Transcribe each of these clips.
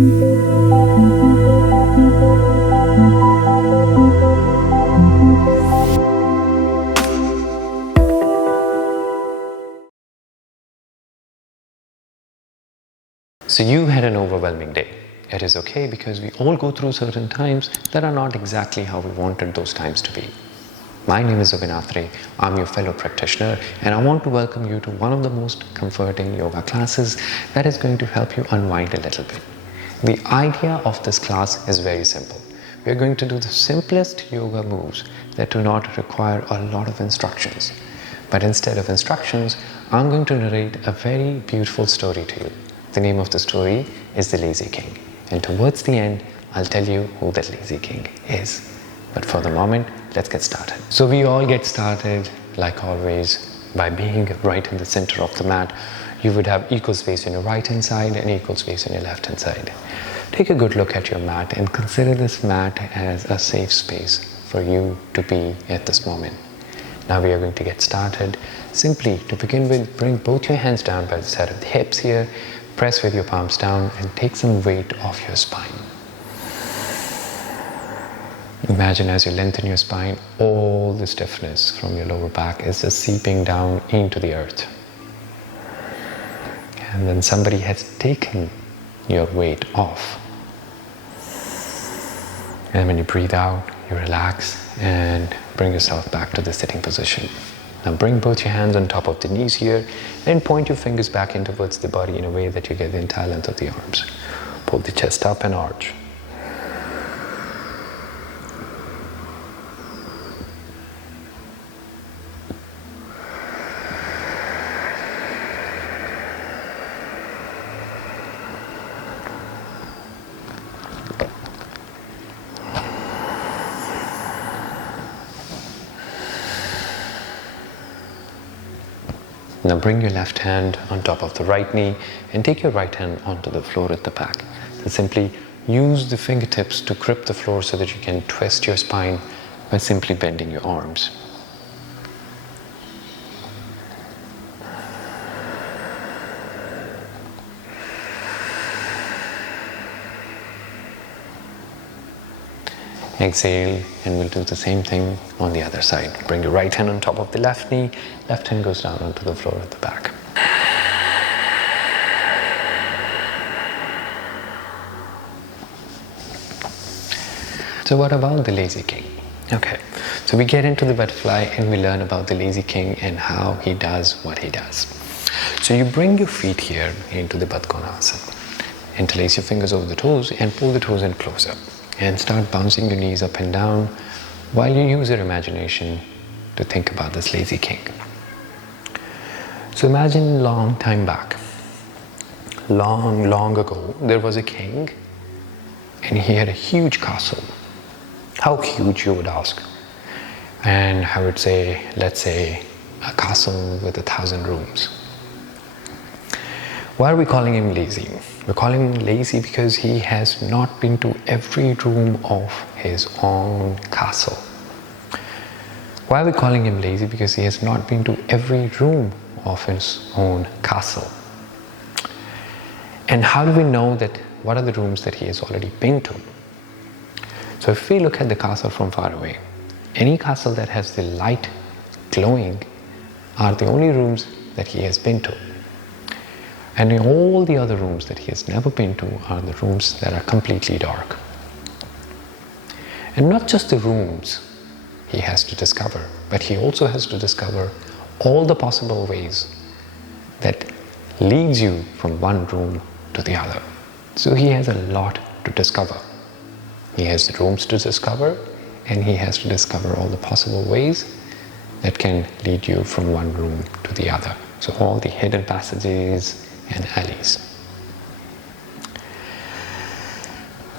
So you had an overwhelming day. It is okay, because we all go through certain times that are not exactly how we wanted those times to be. My name is Atre. I'm your fellow practitioner, and I want to welcome you to one of the most comforting yoga classes that is going to help you unwind a little bit. The idea of this class is very simple. We are going to do the simplest yoga moves that do not require a lot of instructions. But instead of instructions, I'm going to narrate a very beautiful story to you. The name of the story is The Lazy King. And towards the end, I'll tell you who that Lazy King is. But for the moment, let's get started. So we all get started, like always, by being right in the center of the mat. You would have equal space on your right hand side and equal space on your left hand side. Take a good look at your mat and consider this mat as a safe space for you to be at this moment. Now we are going to get started. Simply, to begin with, bring both your hands down by the side of the hips here. Press with your palms down and take some weight off your spine. Imagine as you lengthen your spine, all the stiffness from your lower back is just seeping down into the earth. And then somebody has taken your weight off. And when you breathe out, you relax and bring yourself back to the sitting position. Now bring both your hands on top of the knees here and point your fingers back in towards the body in a way that you get the entire length of the arms. Pull the chest up and arch. Now bring your left hand on top of the right knee and take your right hand onto the floor at the back. So simply use the fingertips to grip the floor so that you can twist your spine by simply bending your arms. Exhale, and we'll do the same thing on the other side. Bring your right hand on top of the left knee, left hand goes down onto the floor at the back. So what about the Lazy King? Okay, so we get into the butterfly and we learn about the Lazy King and how he does what he does. So you bring your feet here into the Baddha Konasana. Interlace your fingers over the toes and pull the toes in closer. And start bouncing your knees up and down while you use your imagination to think about this Lazy King. So imagine long time back, long ago, there was a king and he had a huge castle. How huge, you would ask? And I would say, let's say, a castle with 1,000 rooms. Why are we calling him lazy? We're calling him lazy because he has not been to every room of his own castle. Why are we calling him lazy? Because he has not been to every room of his own castle. And how do we know that what are the rooms that he has already been to? So if we look at the castle from far away, any castle that has the light glowing are the only rooms that he has been to. And all the other rooms that he has never been to are the rooms that are completely dark. And not just the rooms he has to discover, but he also has to discover all the possible ways that leads you from one room to the other. So he has a lot to discover. He has the rooms to discover, and he has to discover all the possible ways that can lead you from one room to the other. So all the hidden passages and alleys.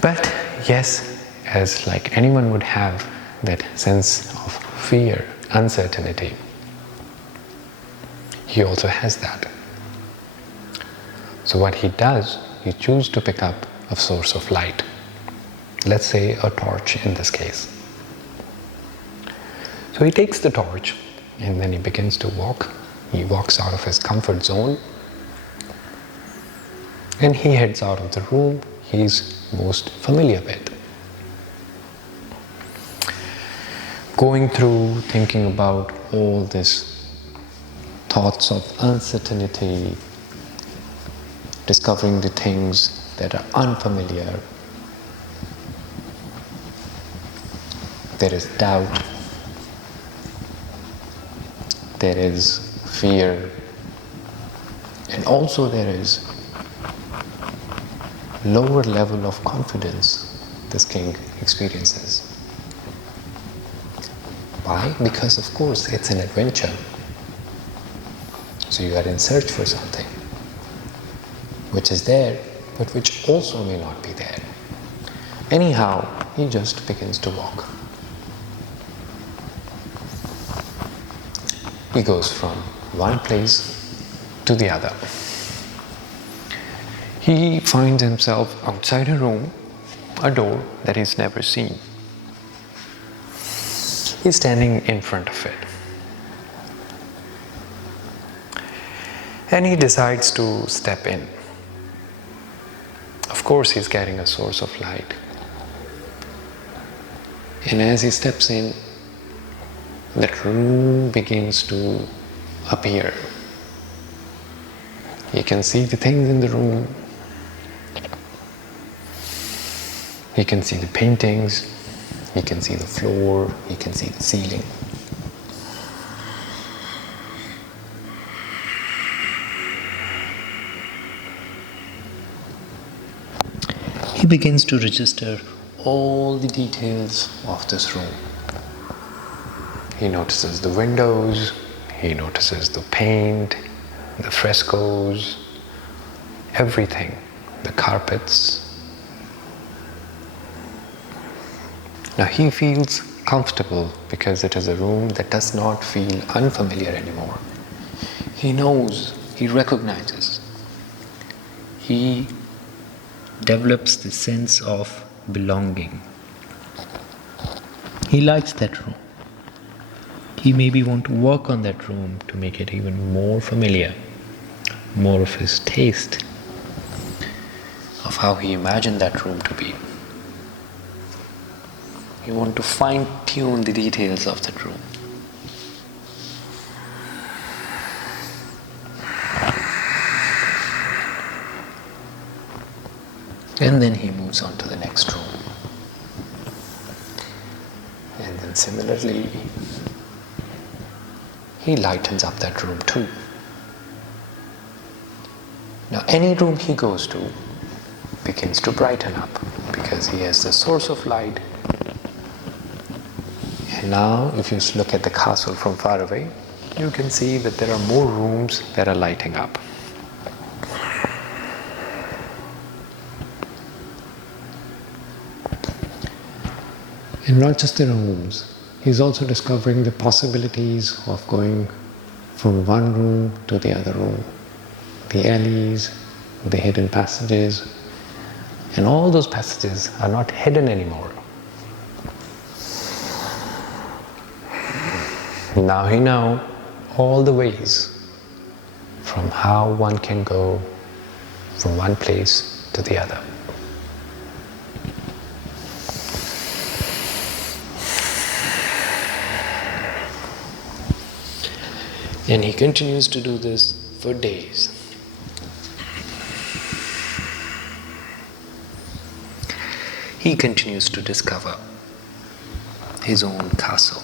But yes, as like anyone would have that sense of fear, uncertainty, he also has that. So what he does, he chooses to pick up a source of light. Let's say a torch in this case. So he takes the torch and then he begins to walk. He walks out of his comfort zone and he heads out of the room he's most familiar with. Going through, thinking about all these thoughts of uncertainty, discovering the things that are unfamiliar. There is doubt, there is fear, and also there is lower level of confidence this king experiences. Why? Because of course it's an adventure. So you are in search for something which is there, but which also may not be there. Anyhow, he just begins to walk. He goes from one place to the other. He finds himself outside a room, a door that he's never seen. He's standing in front of it. And he decides to step in. Of course, he's carrying a source of light. And as he steps in, that room begins to appear. He can see the things in the room. He can see the paintings. He can see the floor. He can see the ceiling. He begins to register all the details of this room. He notices the windows, he notices the paint, the frescoes, everything, the carpets. Now he feels comfortable because it is a room that does not feel unfamiliar anymore. He knows, he recognizes. He develops the sense of belonging. He likes that room. He maybe want to work on that room to make it even more familiar, more of his taste of how he imagined that room to be. You want to fine-tune the details of that room. And then he moves on to the next room. And then similarly, he lightens up that room too. Now any room he goes to begins to brighten up because he has the source of light. And now if you look at the castle from far away, you can see that there are more rooms that are lighting up. And not just the rooms, he's also discovering the possibilities of going from one room to the other room. The alleys, the hidden passages, and all those passages are not hidden anymore. Now he knows all the ways from how one can go from one place to the other. And he continues to do this for days. He continues to discover his own castle.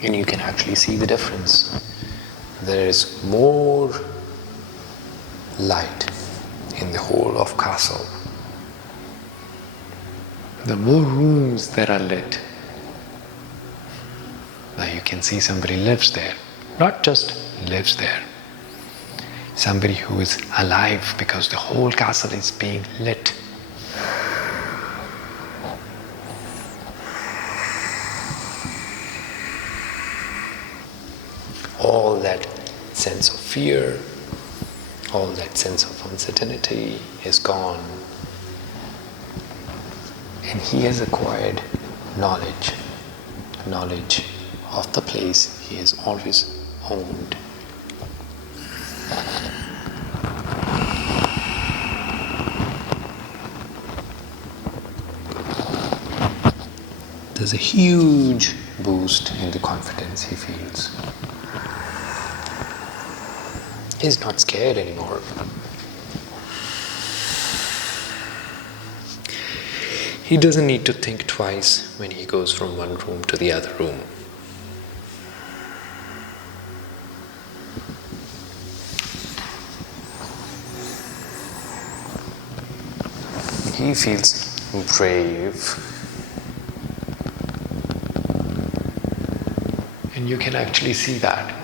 And you can actually see the difference. There is more light in the whole of castle. The more rooms that are lit. Now you can see somebody lives there. Not just lives there. Somebody who is alive because the whole castle is being lit. All that sense of fear, all that sense of uncertainty is gone. And he has acquired knowledge of the place he has always owned. there's a huge boost in the confidence he feels. He's not scared anymore. He doesn't need to think twice when he goes from one room to the other room. He feels brave. And you can actually see that.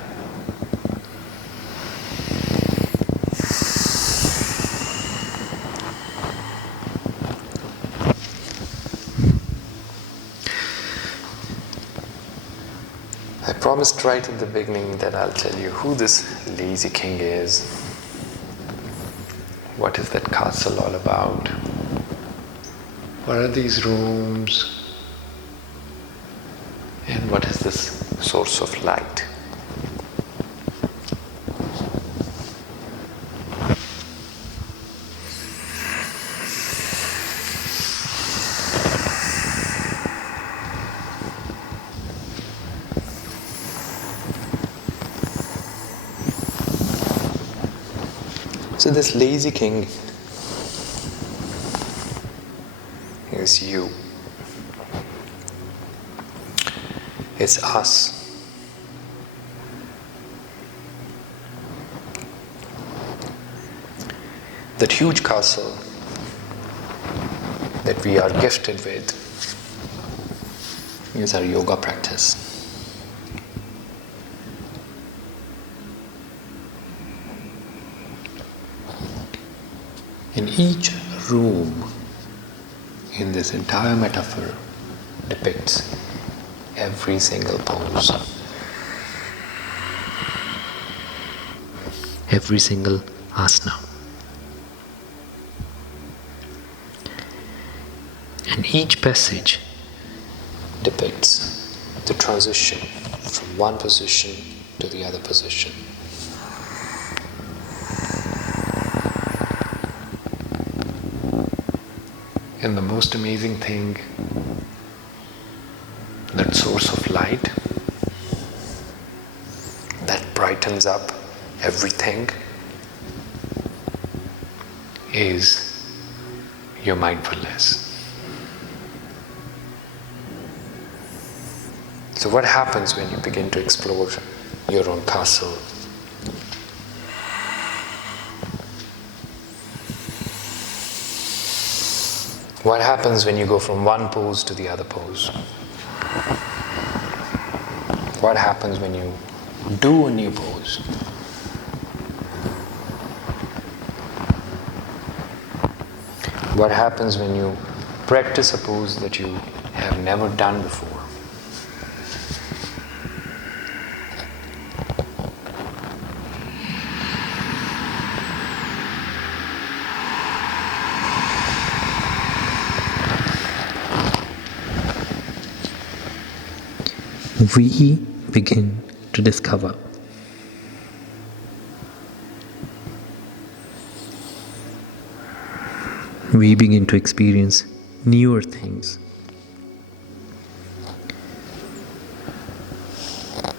I promised right at the beginning that I'll tell you who this lazy king is. What is that castle all about? What are these rooms? And what is this source of light? So this lazy king is you. It's us. That huge castle that we are gifted with is our yoga practice. In each room in this entire metaphor depicts every single pose, every single asana. And each passage depicts the transition from one position to the other position. And the most amazing thing, that source of light that brightens up everything is your mindfulness. So what happens when you begin to explore your own castle? What happens when you go from one pose to the other pose? What happens when you do a new pose? What happens when you practice a pose that you have never done before? We begin to discover. We begin to experience newer things.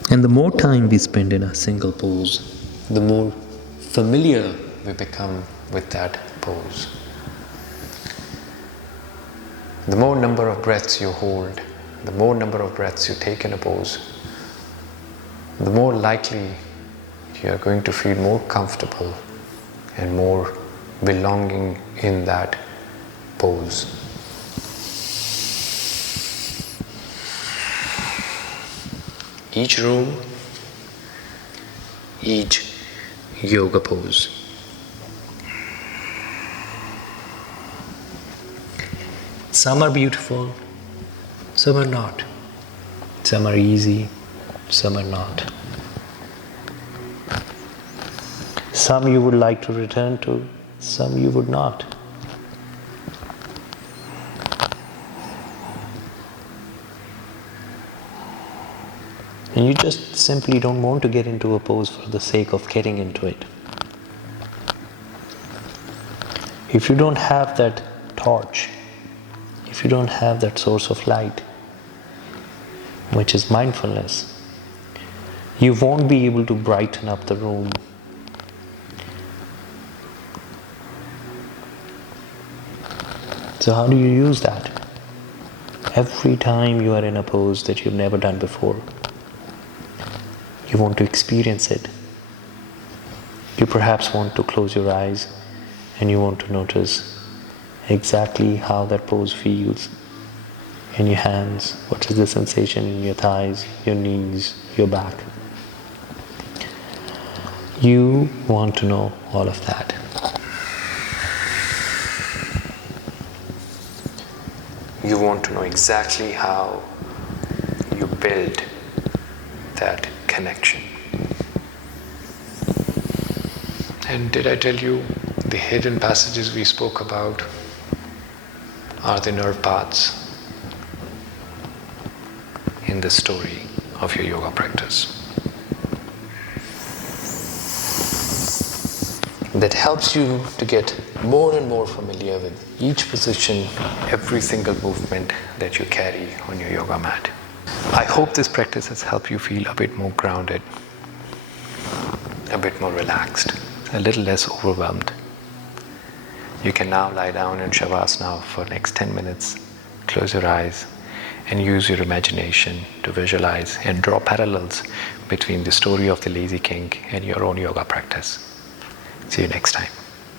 And the more time we spend in a single pose, the more familiar we become with that pose. The more number of breaths you hold, the more number of breaths you take in a pose, the more likely you are going to feel more comfortable and more belonging in that pose. Each room, each yoga pose. Some are beautiful, some are not. Some are easy, some are not. Some you would like to return to, some you would not. And you just simply don't want to get into a pose for the sake of getting into it. If you don't have that torch, if you don't have that source of light, which is mindfulness. You won't be able to brighten up the room. So how do you use that? Every time you are in a pose that you've never done before, you want to experience it. You perhaps want to close your eyes and you want to notice exactly how that pose feels in your hands. What is the sensation in your thighs, your knees, your back? You want to know all of that. You want to know exactly how you build that connection. And did I tell you the hidden passages we spoke about are the nerve paths in the story of your yoga practice that helps you to get more and more familiar with each position, every single movement that you carry on your yoga mat. I hope this practice has helped you feel a bit more grounded, a bit more relaxed, a little less overwhelmed. You can now lie down in Shavasana for the next 10 minutes, close your eyes, and use your imagination to visualize and draw parallels between the story of the lazy king and your own yoga practice. See you next time.